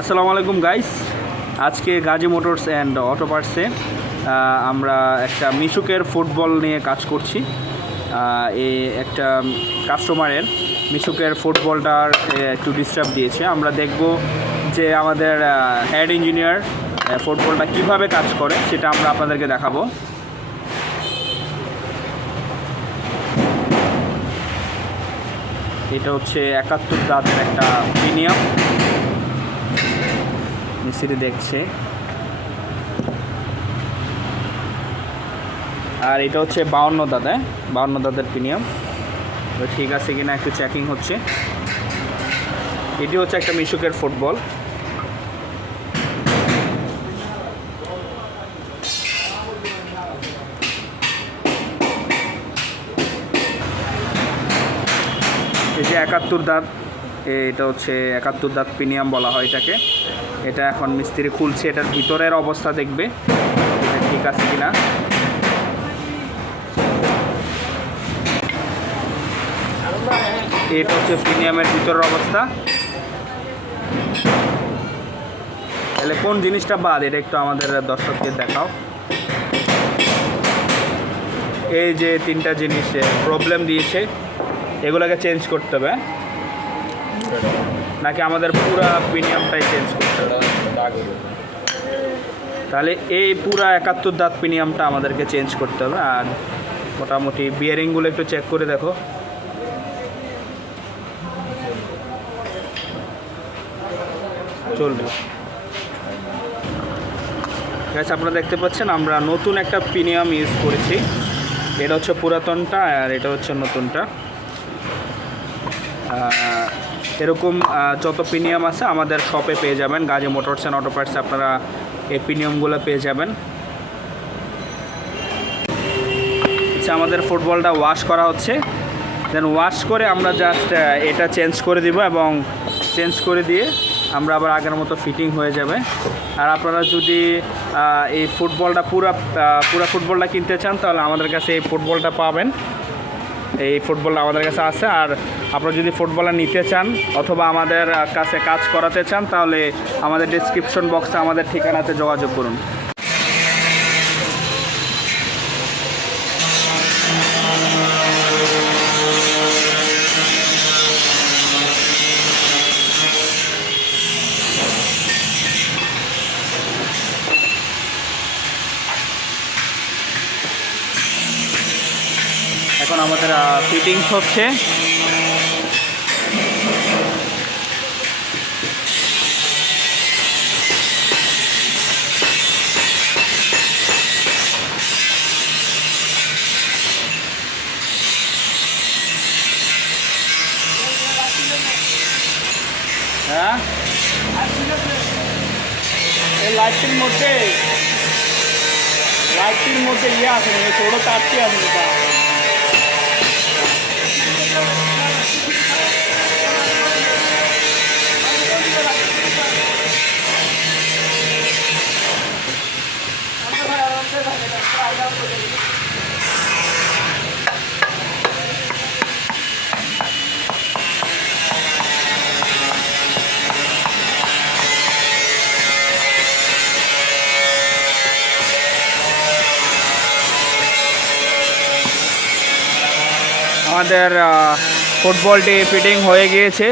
আসসালামু আলাইকুম গাইস আজকে গাজী মোটরস অ্যান্ড অটো পার্টসে আমরা একটা মিশুকের ফুটবল নিয়ে কাজ করছি। এই একটা কাস্টমারের মিশুকের ফুটবলটার একটু ডিস্টার্ব দিয়েছে। আমরা দেখব যে আমাদের হেড ইঞ্জিনিয়ার ফুটবলটা কীভাবে কাজ করে, সেটা আমরা আপনাদেরকে দেখাবো। এটা হচ্ছে একাত্তর দাঁতের একটা প্রিমিয়াম মিস্ত্রি দেখছে। আর এটা হচ্ছে বাউন্ন দাদা, বাউন্ন দাঁতের প্রিমিয়াম তো ঠিক আছে কিনা একটু চেকিং হচ্ছে। এটি হচ্ছে একটা মিশুকের ফুটবল এই যে একাত্তর দাঁত এটা হচ্ছে একাত্তর দাঁত প্রিমিয়াম বলা হয় এটাকে। এটা এখন মিস্ত্রি খুলছে, এটার ভিতরের অবস্থা দেখবে। এটা ঠিক আছে কিনা? এটা হচ্ছে প্রিমিয়ামের ভিতরের অবস্থা। তাহলে কোন জিনিসটা বাদ, এটা একটু আমাদের দর্শকদের দেখাও। এই যে তিনটা জিনিস প্রবলেম দিয়েছে, এগুলোকে চেঞ্জ করতে হবে নাকি আমাদের পুরা প্রিমিয়ামটাই চেঞ্জ করতে হবে? তাহলে এই পুরা একাত্তর দাঁত প্রিমিয়ামটা আমাদেরকে চেঞ্জ করতে হবে। আর মোটামুটি বিয়ারিংগুলো একটু চেক করে দেখো। চলবে। আছে আপনারা দেখতে পাচ্ছেন, আমরা নতুন একটা প্রিমিয়াম ইউজ করেছি। এটা হচ্ছে পুরাতনটা আর এটা হচ্ছে নতুনটা। এরকম যত প্রিমিয়াম আছে আমাদের শপে পেয়ে যাবেন। গাজী মোটরস অ্যান্ড অটো পার্টসে আপনারা এই প্রিমিয়ামগুলো পেয়ে যাবেন। আচ্ছা আমাদের ফুটবলটা ওয়াশ করা হচ্ছে। দেন ওয়াশ করে আমরা জাস্ট এটা চেঞ্জ করে দিব এবং চেঞ্জ করে দিয়ে আমরা আবার আগের মতো ফিটিং হয়ে যাবে। আর আপনারা যদি এই ফুটবলটা পুরা পুরা ফুটবলটা কিনতে চান, তাহলে আমাদের কাছে এই ফুটবলটা পাবেন। এই ফুটবলটা আমাদের কাছে আছে। আর আপনারা যদি ফুটবলার নিতে চান অথবা আমাদের কাছে কাজ করাতে চান, তাহলে আমাদের ডিসক্রিপশন বক্সে আমাদের ঠিকানাতে যোগাযোগ করুন। এখন আমাদের ফিটিংস হচ্ছে। হ্যাঁ? এই মধ্যে লাইটটির মধ্যে ইয়ে আছে না ছোট তারটি আছে। না আমাদের ফুটবলটি ফিটিং হয়ে গিয়েছে।